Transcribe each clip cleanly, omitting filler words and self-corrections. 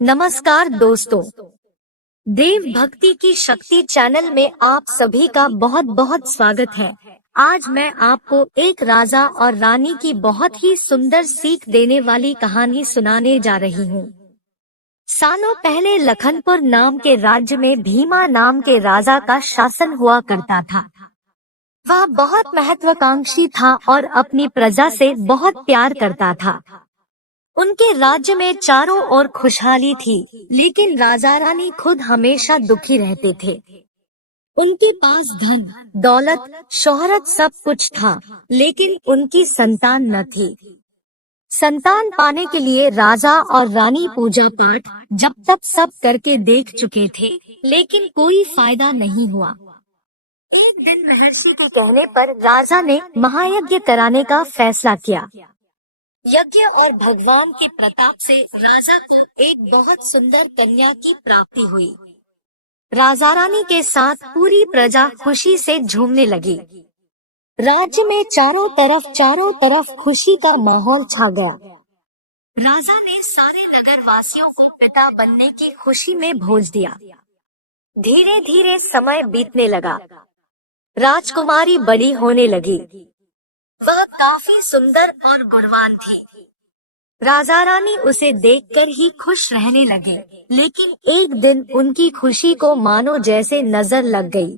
नमस्कार दोस्तों, देव भक्ति की शक्ति चैनल में आप सभी का बहुत बहुत स्वागत है। आज मैं आपको एक राजा और रानी की बहुत ही सुंदर सीख देने वाली कहानी सुनाने जा रही हूँ। सालों पहले लखनपुर नाम के राज्य में भीमा नाम के राजा का शासन हुआ करता था। वह बहुत महत्वाकांक्षी था और अपनी प्रजा से बहुत प्यार करता था। उनके राज्य में चारों ओर खुशहाली थी, लेकिन राजा रानी खुद हमेशा दुखी रहते थे। उनके पास धन, दौलत, शोहरत सब कुछ था, लेकिन उनकी संतान न थी। संतान पाने के लिए राजा और रानी पूजा पाठ जब तक सब करके देख चुके थे, लेकिन कोई फायदा नहीं हुआ। एक दिन महर्षि के कहने पर राजा ने महायज्ञ कराने का फैसला किया। यज्ञ और भगवान के प्रताप से राजा को एक बहुत सुंदर कन्या की प्राप्ति हुई। राजा रानी के साथ पूरी प्रजा खुशी से झूमने लगी। राज्य में चारों तरफ खुशी का माहौल छा गया। राजा ने सारे नगर वासियों को पिता बनने की खुशी में भोज दिया। धीरे धीरे समय बीतने लगा। राजकुमारी बड़ी होने लगी। वह काफी सुंदर और गुणवान थी। राजा रानी उसे देखकर ही खुश रहने लगे, लेकिन एक दिन उनकी खुशी को मानो जैसे नजर लग गई।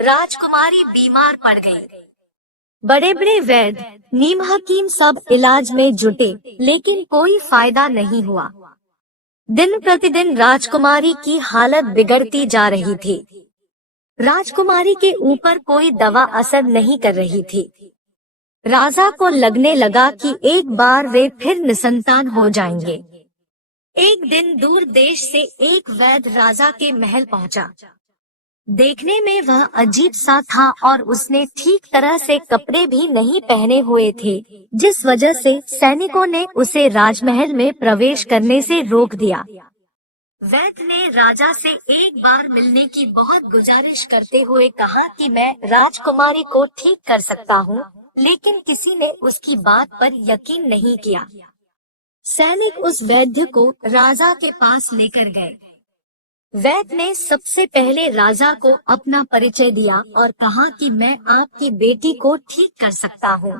राजकुमारी बीमार पड़ गई। बड़े बड़े वैद्य, नीम हकीम सब इलाज में जुटे, लेकिन कोई फायदा नहीं हुआ। दिन प्रतिदिन राजकुमारी की हालत बिगड़ती जा रही थी। राजकुमारी के ऊपर कोई दवा असर नहीं कर रही थी। राजा को लगने लगा कि एक बार वे फिर निसंतान हो जाएंगे। एक दिन दूर देश से एक वैद्य राजा के महल पहुंचा। देखने में वह अजीब सा था और उसने ठीक तरह से कपड़े भी नहीं पहने हुए थे, जिस वजह से सैनिकों ने उसे राजमहल में प्रवेश करने से रोक दिया। वैद्य ने राजा से एक बार मिलने की बहुत गुजारिश करते हुए कहा कि मैं राजकुमारी को ठीक कर सकता हूँ, लेकिन किसी ने उसकी बात पर यकीन नहीं किया। सैनिक उस वैद्य को राजा के पास लेकर गए। वैद्य ने सबसे पहले राजा को अपना परिचय दिया और कहा कि मैं आपकी बेटी को ठीक कर सकता हूँ।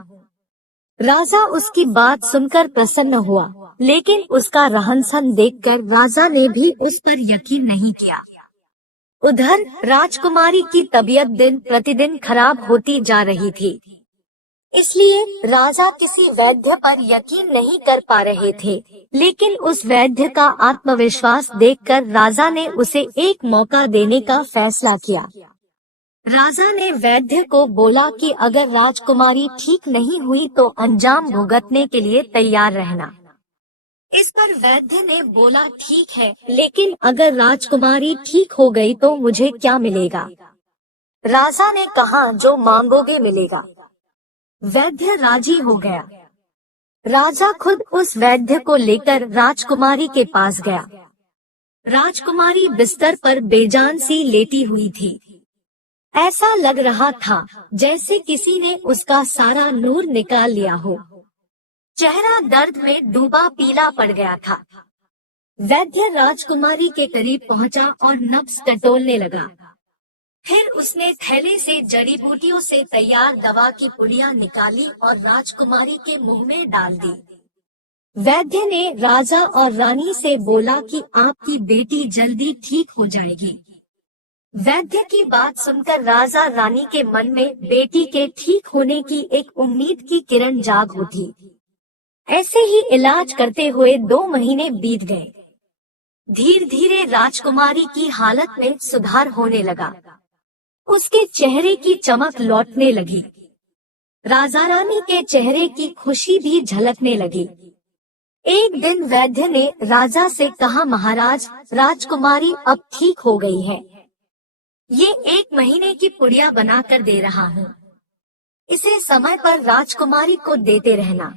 राजा उसकी बात सुनकर प्रसन्न हुआ, लेकिन उसका रहन-सहन देखकर राजा ने भी उस पर यकीन नहीं किया। उधर राजकुमारी की तबीयत दिन प्रतिदिन खराब होती जा रही थी। इसलिए राजा किसी वैद्य पर यकीन नहीं कर पा रहे थे, लेकिन उस वैद्य का आत्मविश्वास देखकर राजा ने उसे एक मौका देने का फैसला किया। राजा ने वैद्य को बोला कि अगर राजकुमारी ठीक नहीं हुई तो अंजाम भुगतने के लिए तैयार रहना। इस पर वैद्य ने बोला ठीक है, लेकिन अगर राजकुमारी ठीक हो गई तो मुझे क्या मिलेगा? राजा ने कहा जो मांगोगे मिलेगा। वैद्य राजी हो गया। राजा खुद उस वैद्य को लेकर राजकुमारी के पास गया। राजकुमारी बिस्तर पर बेजान सी लेटी हुई थी। ऐसा लग रहा था जैसे किसी ने उसका सारा नूर निकाल लिया हो। चेहरा दर्द में डूबा पीला पड़ गया था। वैद्य राजकुमारी के करीब पहुंचा और नब्ज टटोलने लगा। फिर उसने थैले से जड़ी बूटियों से तैयार दवा की पुड़ियां निकाली और राजकुमारी के मुंह में डाल दी। वैद्य ने राजा और रानी से बोला कि आपकी बेटी जल्दी ठीक हो जाएगी। वैद्य की बात सुनकर राजा रानी के मन में बेटी के ठीक होने की एक उम्मीद की किरण जाग उठी। ऐसे ही इलाज करते हुए 2 महीने बीत गए। धीरे धीरे राजकुमारी की हालत में सुधार होने लगा। उसके चेहरे की चमक लौटने लगी। राजा रानी के चेहरे की खुशी भी झलकने लगी। एक दिन वैद्य ने राजा से कहा, महाराज, राजकुमारी अब ठीक हो गई है। ये 1 महीने की पुड़िया बनाकर दे रहा हूँ। इसे समय पर राजकुमारी को देते रहना।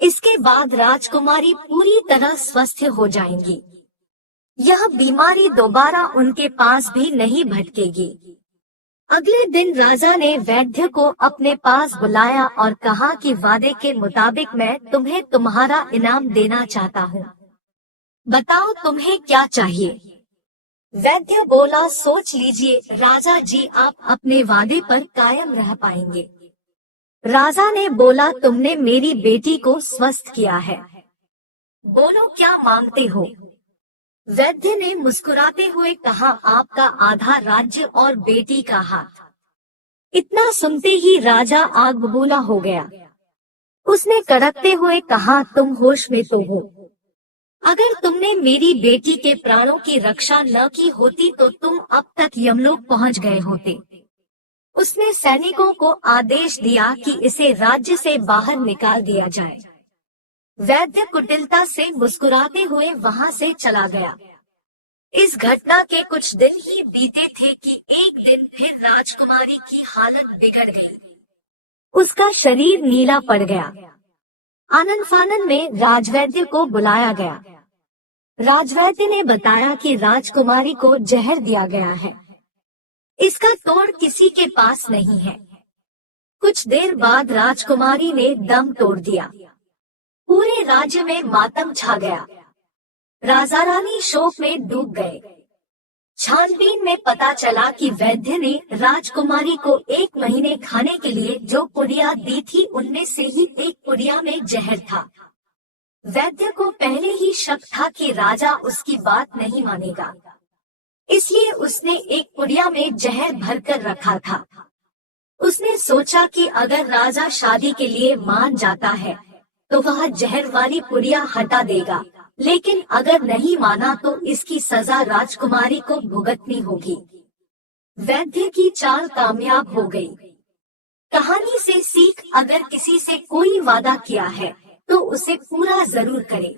इसके बाद राजकुमारी पूरी तरह स्वस्थ हो जाएंगी। यह बीमारी दोबारा उनके पास भी नहीं भटकेगी। अगले दिन राजा ने वैद्य को अपने पास बुलाया और कहा कि वादे के मुताबिक मैं तुम्हें तुम्हारा इनाम देना चाहता हूँ। बताओ तुम्हें क्या चाहिए। वैद्य बोला, सोच लीजिए राजा जी, आप अपने वादे पर कायम रह पाएंगे। राजा ने बोला, तुमने मेरी बेटी को स्वस्थ किया है, बोलो क्या मांगते हो। वैद्य ने मुस्कुराते हुए कहा, आपका आधा राज्य और बेटी का हाथ। इतना सुनते ही राजा आग बबूला हो गया। उसने कड़कते हुए कहा, तुम होश में तो हो? अगर तुमने मेरी बेटी के प्राणों की रक्षा न की होती तो तुम अब तक यमलोक पहुंच गए होते। उसने सैनिकों को आदेश दिया कि इसे राज्य से बाहर निकाल दिया जाए। वैद्य कुटिलता से मुस्कुराते हुए वहां से चला गया। इस घटना के कुछ दिन ही बीते थे कि एक दिन फिर राजकुमारी की हालत बिगड़ गई। उसका शरीर नीला पड़ गया। आनन फानन में राजवैद्य को बुलाया गया। राजवैद्य ने बताया कि राजकुमारी को जहर दिया गया है। इसका तोड़ किसी के पास नहीं है। कुछ देर बाद राजकुमारी ने दम तोड़ दिया। पूरे राज्य में मातम छा गया। राजा रानी शोक में डूब गए। छानबीन में पता चला कि वैद्य ने राजकुमारी को 1 महीने खाने के लिए जो पुड़िया दी थी उनमें से ही एक पुड़िया में जहर था। वैद्य को पहले ही शक था कि राजा उसकी बात नहीं मानेगा, इसलिए उसने एक पुड़िया में जहर भरकर रखा था। उसने सोचा कि अगर राजा शादी के लिए मान जाता है तो वह जहर वाली पुड़िया हटा देगा, लेकिन अगर नहीं माना तो इसकी सजा राजकुमारी को भुगतनी होगी। वैद्य की चाल कामयाब हो गई। कहानी से सीख, अगर किसी से कोई वादा किया है तो उसे पूरा जरूर करें।